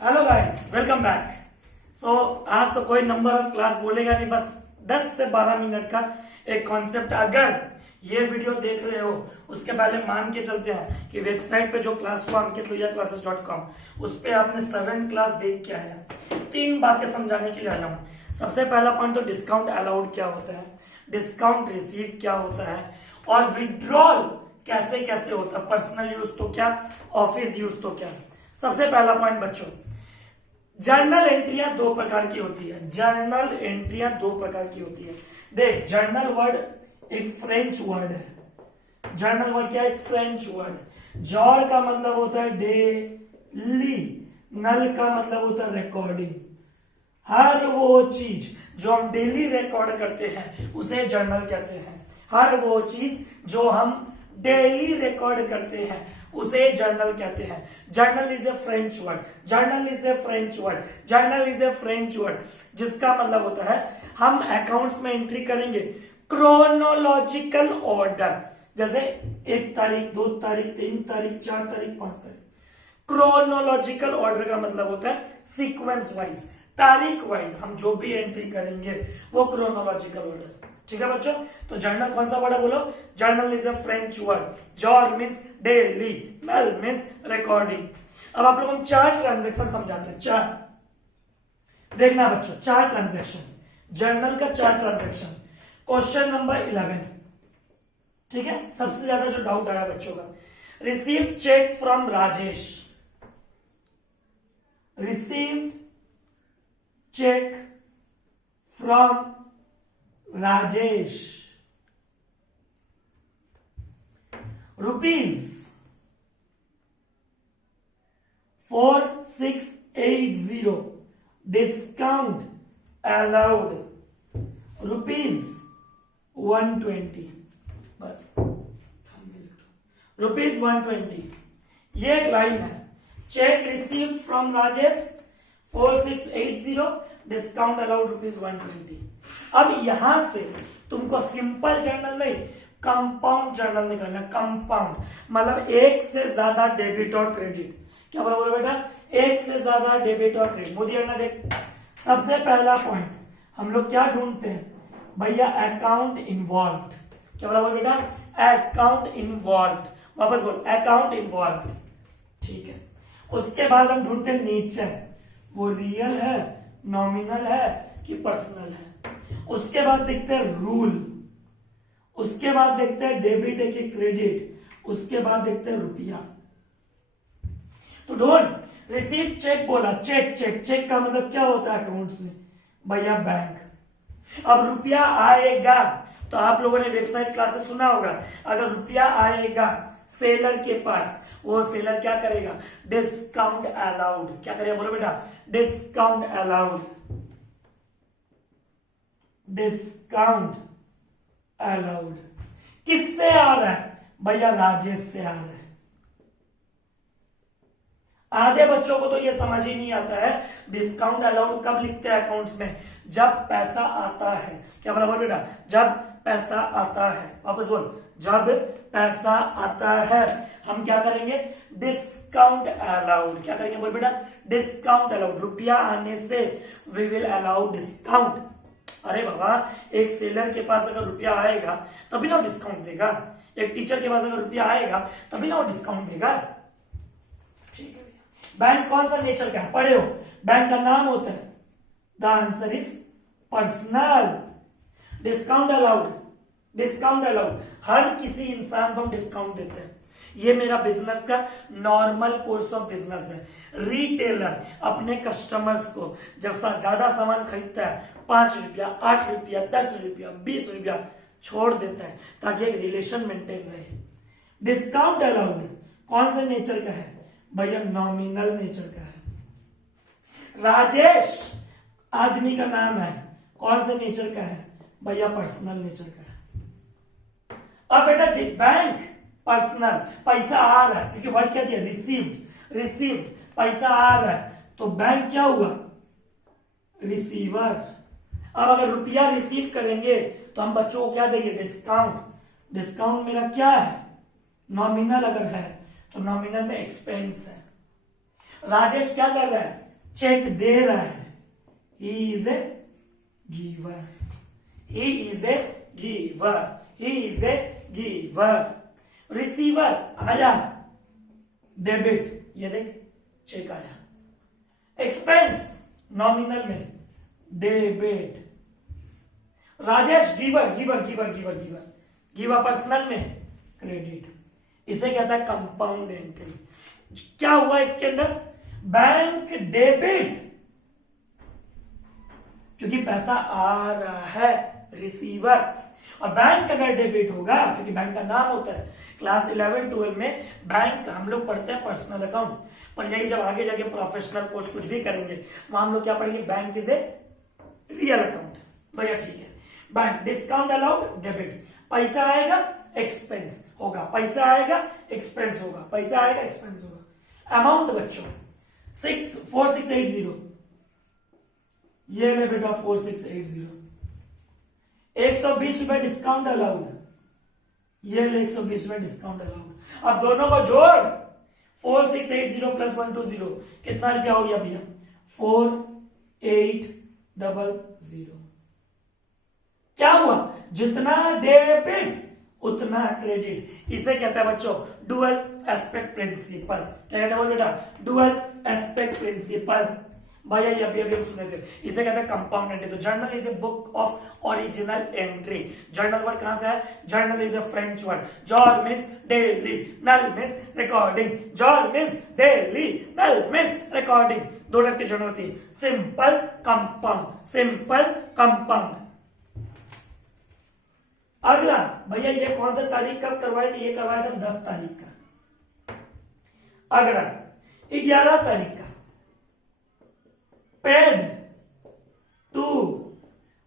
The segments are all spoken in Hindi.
Hello guys, welcome back. आज तो कोई नंबर ऑफ क्लास बोलेगा नहीं, बस 10 से 12 मिनट का एक कॉन्सेप्ट। अगर ये वीडियो देख रहे हो उसके पहले मान के चलते हैं कि वेबसाइट पे जो क्लास हुआ ankitlohiaclasses.com उस पे आपने 7 क्लास देख के आया। 3 बातें समझाने के लिए आया हूँ। सबसे पहला पॉइंट तो डिस्काउंट अलाउड क्या होता है, डिस्काउंट रिसीव क्या होता है और विड्रॉल कैसे कैसे होता है, पर्सनल यूज तो क्या, ऑफिस यूज तो क्या। सबसे पहला पॉइंट बच्चों, जर्नल एंट्रियां 2 प्रकार की होती है। जर्नल एंट्रियां 2 प्रकार की होती है। देख, जर्नल वर्ड एक फ्रेंच वर्ड है। जर्नल वर्ड क्या है? एक फ्रेंच वर्ड। जॉर का मतलब होता है डेली, नल का मतलब होता है रिकॉर्डिंग। हर वो चीज जो हम डेली रिकॉर्ड करते हैं उसे जर्नल कहते हैं। हर वो चीज जो हम डेली रिकॉर्ड करते हैं उसे जर्नल कहते हैं। Journal is a French word, journal is a French word, journal is a French word, जिसका मतलब होता है हम अकाउंट्स में एंट्री करेंगे क्रोनोलॉजिकल ऑर्डर, जैसे 1 तारीख, 2 तारीख, 3 तारीख, 4 तारीख, 5 तारीख। क्रोनोलॉजिकल ऑर्डर का मतलब होता है सीक्वेंस वाइज, तारीख वाइज हम जो भी एंट्री करेंगे वो क्रोनोलॉजिकल ऑर्डर। ठीक है बच्चों, तो जर्नल कौन सा वर्ड है बोलो? Journal is a French word. Jour means daily, nal means recording. अब आप लोग हम 4 ट्रांजेक्शन समझाते हैं। 4 देखना बच्चों, 4 ट्रांजेक्शन, जर्नल का 4 ट्रांजेक्शन। क्वेश्चन नंबर 11, ठीक है, सबसे ज्यादा जो डाउट आया बच्चों का, receive cheque from Rajesh. Receive cheque from Rajesh rupees 4680, discount allowed rupees 120, बस रुपीज 120। ये एक लाइन है। Cheque receive from Rajesh 4680, discount allowed rupees 120। अब यहां से तुमको सिंपल जर्नल नहीं, कंपाउंड जर्नल निकालना। कंपाउंड मतलब एक से ज्यादा डेबिट और क्रेडिट। क्या बोला बोला बेटा? एक से ज्यादा डेबिट और क्रेडिट। मोदी अन्ना देख, सबसे पहला पॉइंट हम लोग क्या ढूंढते हैं भैया? Account involved. क्या बोला बोल बेटा? Account involved. वापस बोल, अकाउंट इन्वॉल्व्ड। ठीक है, उसके बाद हम ढूंढते हैं नेचर, वो रियल है, नॉमिनल है कि पर्सनल है। उसके बाद देखते हैं रूल, उसके बाद देखते हैं डेबिट है कि क्रेडिट, उसके बाद देखते हैं रुपया। तो ढूंढ। रिसीव चेक बोला, चेक चेक चेक का मतलब क्या होता है अकाउंट्स में भैया? बैंक। अब रुपया आएगा तो आप लोगों ने वेबसाइट क्लास में सुना होगा, अगर रुपया आएगा सेलर के पास, वो सेलर क्या करेगा? Discount allowed. क्या करेगा बोलो बेटा? Discount allowed, discount allowed. किससे आ रहा है भैया? राजेश से आ रहा है। आधे बच्चों को तो ये समझ ही नहीं आता है डिस्काउंट अलाउड कब लिखते हैं अकाउंट्स में? जब पैसा आता है। क्या बोला बोल बेटा? जब पैसा आता है। वापस बोल, जब पैसा आता है हम क्या करेंगे? Discount allowed. क्या करेंगे बोल बेटा? Discount allowed. रुपया आने से वी विल अलाउ डिस्काउंट। अरे बाबा, एक सेलर के पास अगर रुपया आएगा तभी ना वो डिस्काउंट देगा। एक टीचर के पास अगर रुपया आएगा तभी ना वो डिस्काउंट देगा। ठीक है, बैंक कौन सा नेचर का है? पढ़े हो, बैंक का नाम होता है, the answer is personal. Discount allowed, discount allowed, हर किसी इंसान को हम डिस्काउंट देते हैं। ये मेरा बिजनेस का नॉर्मल कोर्स ऑफ बिजनेस है। रिटेलर अपने कस्टमर्स को जब ज्यादा सामान खरीदता है 5 रुपया, 8 रुपया, 10 रुपया, 20 रुपया छोड़ देता है ताकि एक रिलेशन मेंटेन रहे। डिस्काउंट अलाउड कौन से नेचर का है भैया? नॉमिनल नेचर का है। राजेश आदमी का नाम है, कौन से नेचर का है भैया? पर्सनल नेचर का है। अब बेटा बैंक पर्सनल, पैसा आ रहा है क्योंकि वर्ड क्या दिया? रिसीव्ड। रिसीव्ड, पैसा आ रहा है तो बैंक क्या हुआ? रिसीवर। अब अगर रुपया रिसीव करेंगे तो हम बच्चों को क्या देंगे? डिस्काउंट। डिस्काउंट मेरा क्या है? नॉमिनल अगर है तो नॉमिनल में एक्सपेंस है। राजेश क्या कर रहा है? चेक दे रहा है, he is a giver, he is a giver, he is a giver. Receiver आया, डेबिट, ये देख चेक आया। एक्सपेंस नॉमिनल में debit. Rajesh giver, giver giver giver giver, giver personal में क्रेडिट। इसे कहता है कंपाउंड एंट्री। क्या हुआ इसके अंदर? बैंक डेबिट, क्योंकि पैसा आ रहा है, रिसीवर। और बैंक अगर डेबिट होगा, क्योंकि बैंक का नाम होता है, क्लास 11-12 में बैंक हम लोग पढ़ते हैं पर्सनल अकाउंट, पर यही जब आगे जाके प्रोफेशनल कोर्स कुछ भी करेंगे वहां हम लोग क्या पढ़ेंगे? Bank is a real account. भैया ठीक है, बैंक डिस्काउंट अलाउड डेबिट, पैसा आएगा एक्सपेंस होगा, पैसा आएगा एक्सपेंस होगा, पैसा आएगा एक्सपेंस होगा। अमाउंट बच्चों 4680, ये ले बेटा 4680। 120 रुपए डिस्काउंट अलाउड, ये ले 120 रुपए डिस्काउंट अलाउड। अब दोनों को जोड़, 4680 प्लस 120 कितना रुपया हो गया भैया? 4800। क्या हुआ? जितना डेबिट उतना क्रेडिट। इसे कहता है बच्चों डुअल एस्पेक्ट प्रिंसिपल। क्या कहता है बोल बेटा? Dual aspect principle. भैया ये अभी अभी सुने थे, इसे कहते हैं कंपाउंड एंट्री। तो journal is a book of original entry. Journal word कहां से है? Journal is a French word. Jour means daily, nal means recording. Jour means daily, nal means recording. दो टाइप की जर्नल होती है, सिंपल कंपाउंड, सिंपल कंपाउंड। अगला भैया ये कौन सा तारीख कब करवाए थे? ये करवाया था 10 तारीख का। अगला 11 तारीख का। Paid to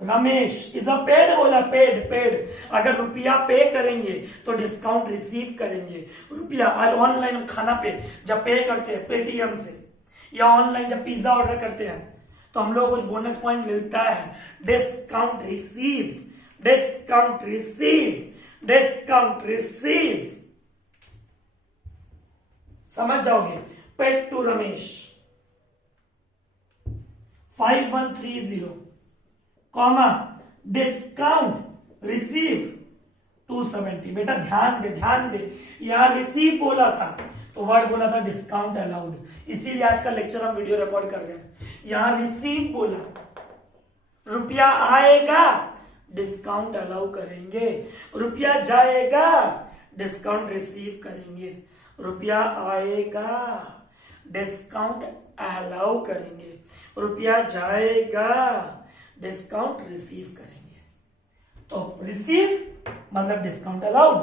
Ramesh is a paid बोला, पेड पेड। अगर रुपया पे करेंगे तो डिस्काउंट रिसीव करेंगे। रुपया आज ऑनलाइन हम खाना पे जब पे करते हैं पेटीएम से, या ऑनलाइन जब पिज्जा ऑर्डर करते हैं तो हम लोग कुछ बोनस पॉइंट मिलता है। Discount receive, discount receive, discount receive. समझ जाओगे? Paid to Ramesh 5130 comma discount receive 270। बेटा ध्यान दे, ध्यान दे, यहां रिसीव बोला था तो वर्ड बोला था डिस्काउंट अलाउड, इसीलिए आज का लेक्चर हम वीडियो रिकॉर्ड कर रहे हैं। यहां रिसीव बोला, रुपया आएगा डिस्काउंट अलाउ करेंगे, रुपया जाएगा डिस्काउंट रिसीव करेंगे, रुपया आएगा डिस्काउंट अलाउ करेंगे, रुपया जाएगा डिस्काउंट रिसीव करेंगे। तो रिसीव मतलब डिस्काउंट अलाउड,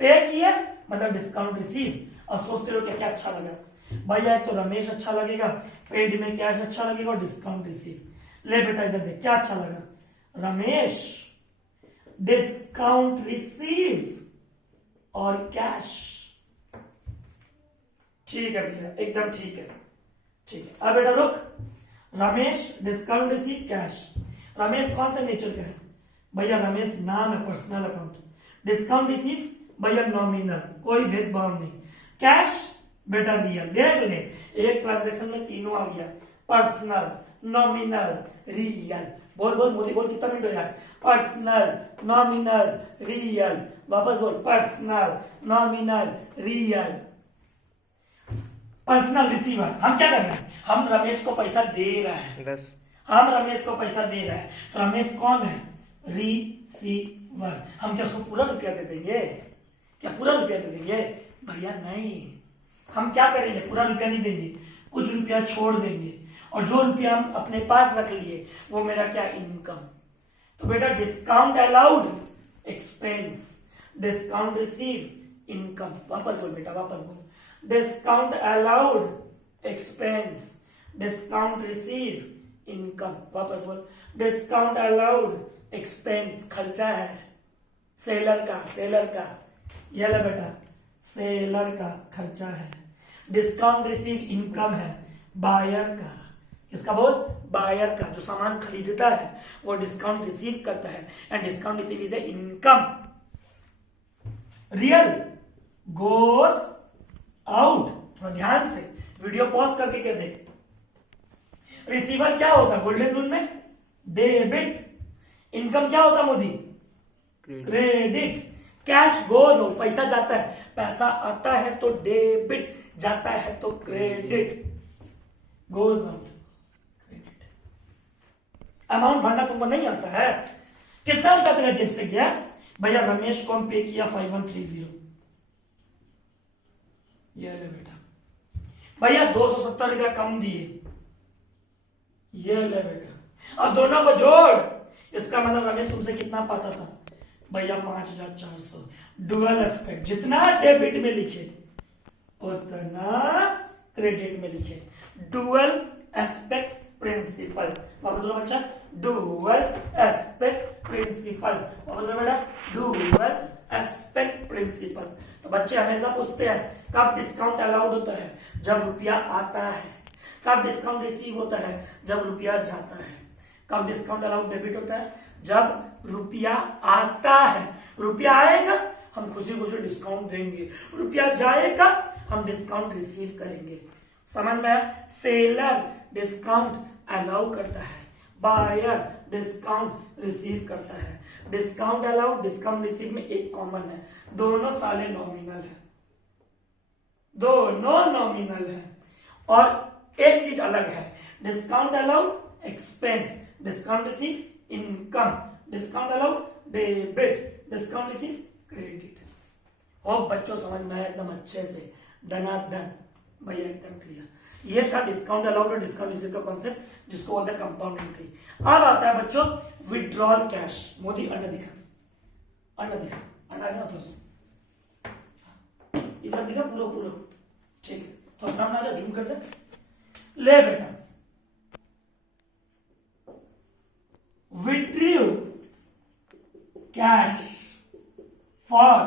पे किया मतलब डिस्काउंट रिसीव। और सोचते रहो क्या अच्छा लगा भैया? एक तो रमेश अच्छा लगेगा, पेड में कैश अच्छा लगेगा, और डिस्काउंट रिसीव। ले बेटा इधर देख क्या अच्छा लगा? रमेश डिस्काउंट रिसीव और कैश। ठीक है भैया, एकदम ठीक है, ठीक है। अब बेटा रुक, Ramesh discount receive cash. Ramesh कौन से नेचर का है भैया? रमेश नाम है, पर्सनल अकाउंट। डिस्काउंट रिसीव भैया नॉमिनल, कोई भेदभाव नहीं। कैश बेटा रियल। देख ले, एक ट्रांजैक्शन में तीनों आ गया, पर्सनल, नॉमिनल, रियल। बोल बोल मोदी बोल, कितना मिनट हो गया? Personal, nominal, real. वापस बोल, personal, nominal, real. Personal receiver. हम क्या कर रहे हैं? हम रमेश को पैसा दे रहे हैं, हम रमेश को पैसा दे रहे हैं। तो रमेश कौन है? रिसीवर। हम क्या उसको पूरा रुपया दे देंगे? क्या पूरा रुपया दे देंगे भैया? नहीं, हम क्या करेंगे? पूरा रुपया नहीं देंगे, कुछ रुपया छोड़ देंगे, और जो रुपया हम अपने पास रख लिए वो मेरा क्या? इनकम। तो बेटा discount allowed expense, discount receive income. वापस बोल बेटा, वापस बोल। Discount allowed expense, discount receive income. वापस बोल। डिस्काउंट अलाउड एक्सपेंस खर्चा है सेलर का, सेलर का। ये लो बेटा, सेलर का खर्चा है। डिस्काउंट रिसीव इनकम है बायर का। किसका बोल? बायर का। जो सामान खरीदता है वो डिस्काउंट रिसीव करता है, and discount receive is a income. Real goes out. थोड़ा ध्यान से वीडियो पॉज करके क्या देख। रिसीवर क्या होता है गोल्डन रूल में? डेबिट। इनकम क्या होता मोदी? क्रेडिट। कैश गोज हो, पैसा जाता है, पैसा आता है तो डेबिट, जाता है तो credit, goes out credit. Amount भरना तुमको नहीं आता है? कितना रुपया तेरा जेब से गया? भैया रमेश को हम पे किया 5130, ये ले बेटा। भैया 270 रुपया कम दिए, ये ले बेटा। अब दोनों को जोड़, इसका मतलब रमेश तुमसे कितना पाता था? भैया 5400। डुअल एस्पेक्ट, जितना डेबिट में लिखे उतना क्रेडिट में लिखे। डुअल एस्पेक्ट प्रिंसिपल, वापस बोलो बच्चा, डुअल एस्पेक्ट प्रिंसिपल, वापस बोलो बेटा, डुअल एस्पेक्ट प्रिंसिपल। तो बच्चे हमेशा पूछते हैं कब डिस्काउंट अलाउड होता है? जब रुपया आता है। कब डिस्काउंट रिसीव होता है? जब रुपया जाता है। कब डिस्काउंट अलाउड डेबिट होता है? जब रुपया आता है। रुपया आएगा हम खुशी खुशी डिस्काउंट देंगे, रुपया जाएगा हम डिस्काउंट रिसीव करेंगे। समझ में आया? सेलर डिस्काउंट अलाउ करता है, बायर डिस्काउंट रिसीव करता है। डिस्काउंट अलाउड डिस्काउंट रिसीव में एक कॉमन है, दोनों साले नॉमिनल है, दोनों नॉमिनल है। और एक चीज अलग है, discount allowed expense, discount receive income, discount allowed debit, discount receive credit. Hope बच्चों समझ में आया एकदम अच्छे से, धनाधन भैया एकदम क्लियर। ये था डिस्काउंट अलाउड और डिस्काउंट रिसीव का कॉन्सेप्ट, जिसको बोलते हैं कंपाउंड एंट्री। अब आता है बच्चों विड्रॉल कैश। मोदी अंडा दिखा, अंडा दिखा, अंडा जाना थोड़ा सा इधर दिखा, पूरा पूरा ठीक है, थोड़ा सामने आ जा, जूम कर दे। ले बेटा, withdrew cash for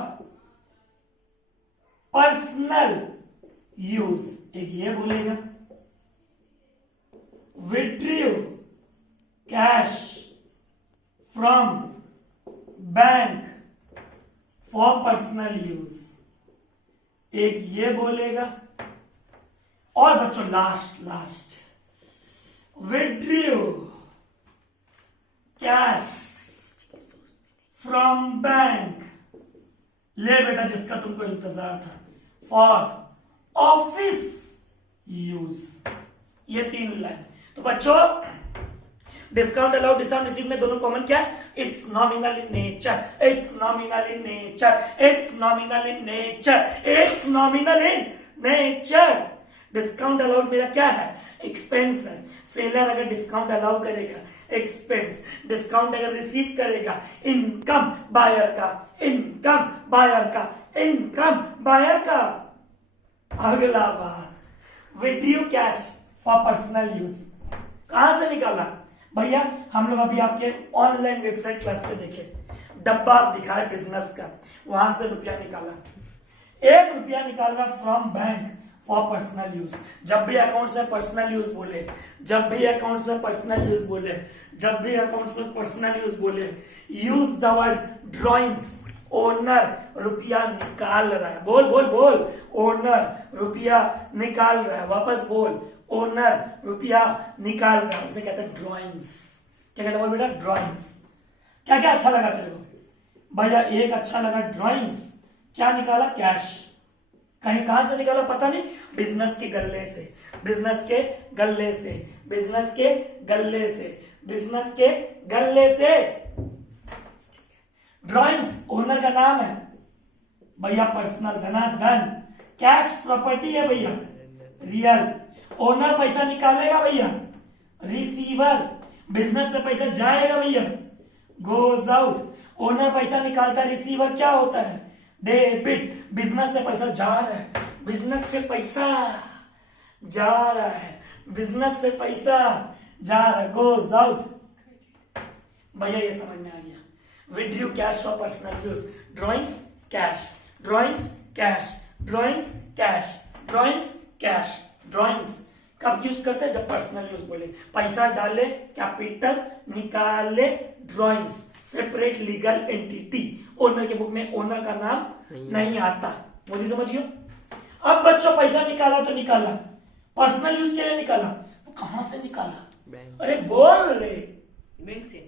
personal use, एक ये बोलेगा, withdrew cash from bank for personal use, एक ये बोलेगा। और बच्चों last withdrew cash from bank, ले बेटा जिसका तुमको इंतजार था, फॉर ऑफिस यूज। ये तीन लाइन। तो बच्चों डिस्काउंट अलाउड डिस्काउंट रिसीव में दोनों कॉमन क्या है? It's nominal in nature, it's nominal in nature, it's nominal in nature, it's nominal in nature. Discount allowed मेरा क्या है? एक्सपेंस है। सेलर अगर डिस्काउंट अलाउ करेगा एक्सपेंस, डिस्काउंट अगर रिसीव करेगा इनकम बायर का, इनकम बायर का, इनकम बायर का। अगला बार withdrew cash for personal use कहां से निकाला? भैया हम लोग अभी आपके ऑनलाइन वेबसाइट क्लास पे देखे, डब्बा दिखाए बिजनेस का, वहां से रुपया निकाला। 1 रुपया निकाल रहा from bank for personal use. जब भी अकाउंट्स में पर्सनल यूज बोले, जब भी अकाउंट्स में पर्सनल यूज बोले, जब भी अकाउंट्स में पर्सनल यूज बोले, use the word drawings. Owner रुपया निकाल रहा है, बोल बोल बोल, ओनर रुपया निकाल रहा है, वापस बोल, ओनर रुपया निकाल रहा है, उसे कहते हैं ड्रॉइंग्स। क्या कहते हैं बोल बेटा? ड्रॉइंग्स। क्या क्या अच्छा लगा तेरे को? भैया एक अच्छा लगा ड्रॉइंग्स। क्या निकाला? कैश। कहीं कहां से निकाला पता नहीं, बिजनेस के गल्ले से, बिजनेस के गल्ले से, बिजनेस के गल्ले से, बिजनेस के गल्ले से। ड्रॉइंग्स ओनर का नाम है भैया, पर्सनल धनाधन। कैश प्रॉपर्टी है भैया, रियल। ओनर पैसा निकालेगा भैया, रिसीवर। बिजनेस से पैसा जाएगा भैया, गोज आउट। ओनर पैसा निकालता, रिसीवर क्या होता है? डेबिट। बिजनेस से पैसा जा रहा है, बिजनेस से पैसा जा रहा है, बिजनेस से पैसा जा रहा है, गोज आउट। भैया ये समझ में आ गया। Withdrew cash for personal use, drawings cash, drawings cash, drawings cash, drawings cash. Drawings कब यूज करते हैं? जब पर्सनल यूज बोले, पैसा डाले, कैपिटल निकाले, drawings. Separate legal entity, owner के बुक में ओनर का नाम नहीं आता। मुझे समझिए। अब बच्चों पैसा निकाला तो निकाला, पर्सनल यूज के लिए निकाला, कहां से निकाला? बैंक। अरे बोल रे, बैंक से।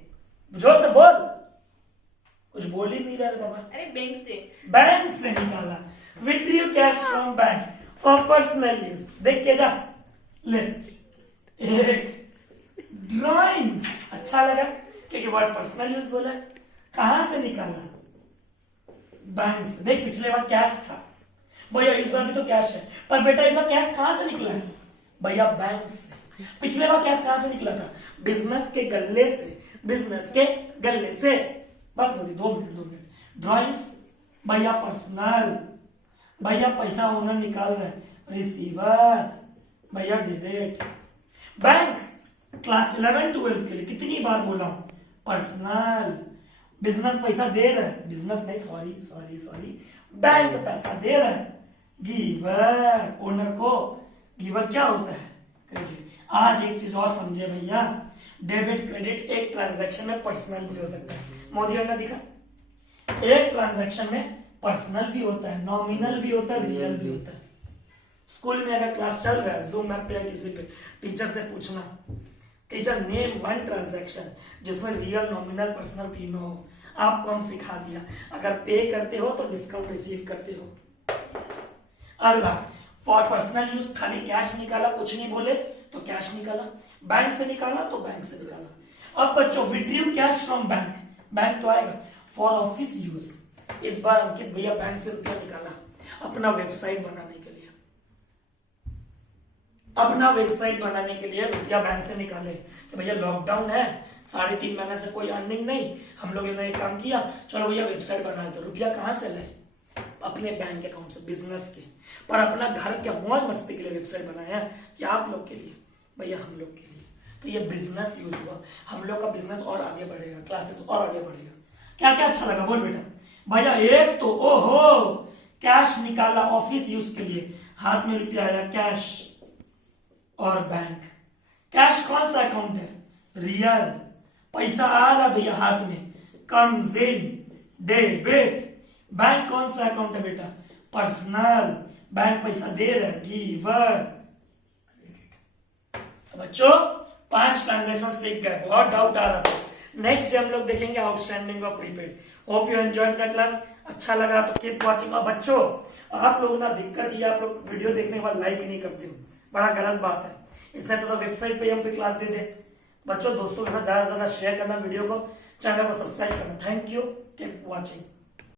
जोर से बोल, कुछ बोल ही नहीं रहा रे बाबा। अरे बैंक से। बैंक से निकाला। Withdrew cash from bank for personal use. देख के जा, ले एक ड्राइंग्स। अच्छा लगा क्योंकि वर्ड पर्सनल यूज बोला। कहां से निकाला? बैंक से। देख पिछले बार कैश था भैया, इस बार भी तो कैश है, पर बेटा इस बार कैश कहां से निकला है भैया? बैंक से। पिछले बार कैश कहां से निकला था? बिजनेस के गल्ले से, बिजनेस के गल्ले से। बस बोलिए, 2 मिनट। ड्राइंग्स भैया पर्सनल, भैया पैसा ओनर निकाल रहे, रिसीवर भैया डेबिट। बैंक क्लास 11-12 के लिए कितनी बार बोला हूं? पर्सनल। बिजनेस पैसा दे रहा है, बिजनेस नहीं, सॉरी, बैंक पैसा दे रहा है। गिवर, ओनर को गिवर क्या होता है? क्रेडिट। आज एक चीज और समझे भैया, डेबिट क्रेडिट एक ट्रांजैक्शन में पर्सनल भी हो सकता है। मोदी ने दिखा, एक ट्रांजैक्शन में पर्सनल भी होता है, नॉमिनल भी होता है, रियल भी होता है। स्कूल में अगर क्लास चल रहा है, जूम ऐप पे या किसी पे, टीचर से पूछना, टीचर नेम 1 ट्रांजैक्शन जिसमें रियल, नॉमिनल, पर्सनल तीनों हो। आपको हम सिखा दिया। अगर पे करते हो तो डिस्काउंट रिसीव करते हो। अगला, फॉर पर्सनल यूज खाली कैश निकाला, कुछ नहीं बोले तो कैश निकाला। बैंक से निकाला तो बैंक से निकाला। अब बच्चों, withdrew cash from bank, bank तो आएगा। फॉर ऑफिस यूज, इस बार अंकित भैया बैंक से रुपया निकाला अपना वेबसाइट बनाने के लिए। अपना वेबसाइट बनाने के लिए रुपया बैंक से निकाले कि भैया लॉकडाउन है, 3.5 महीने से कोई अर्निंग नहीं, हम लोग ने काम किया, चलो भैया वेबसाइट बना दो। रुपया कहां से लाए? अपने बैंक अकाउंट से, बिजनेस के। पर अपना घर के मौज मस्ती के लिए वेबसाइट बनाया कि आप लोग के लिए, भैया हम लोग के लिए। तो ये बिजनेस यूज हुआ। हम लोग का बिजनेस और आगे बढ़ेगा, क्लासेस और आगे बढ़ेगा। क्या क्या अच्छा लगा बोल बेटा? भैया एक तो ओहो, कैश निकाला ऑफिस यूज के लिए, हाथ में रुपया आया, कैश और बैंक। कैश कौन सा अकाउंट है? रियल। पैसा आ रहा भैया हाथ में, कम्स इन, डेबिट। बैंक कौन सा अकाउंट है बेटा? पर्सनल। बैंक पैसा दे रहा है, गिवर। बच्चों 5 ट्रांजैक्शन सीख गए, बहुत डाउट आ रहा था। नेक्स्ट डे हम लोग देखेंगे आउटस्टैंडिंग और prepaid. Hope you enjoyed the class. अच्छा लगा तो कीप वाचिंग। और बच्चों आप लोग ना, दिक्कत ये आप लोग वीडियो देखने के बाद लाइक नहीं करते हो, बड़ा गलत बात है। इससे अच्छा तो वेबसाइट पे हम पे क्लास दे दे। बच्चों दोस्तों के साथ ज्यादा से ज्यादा शेयर करना वीडियो को, चैनल को सब्सक्राइब करना। Thank you, keep watching.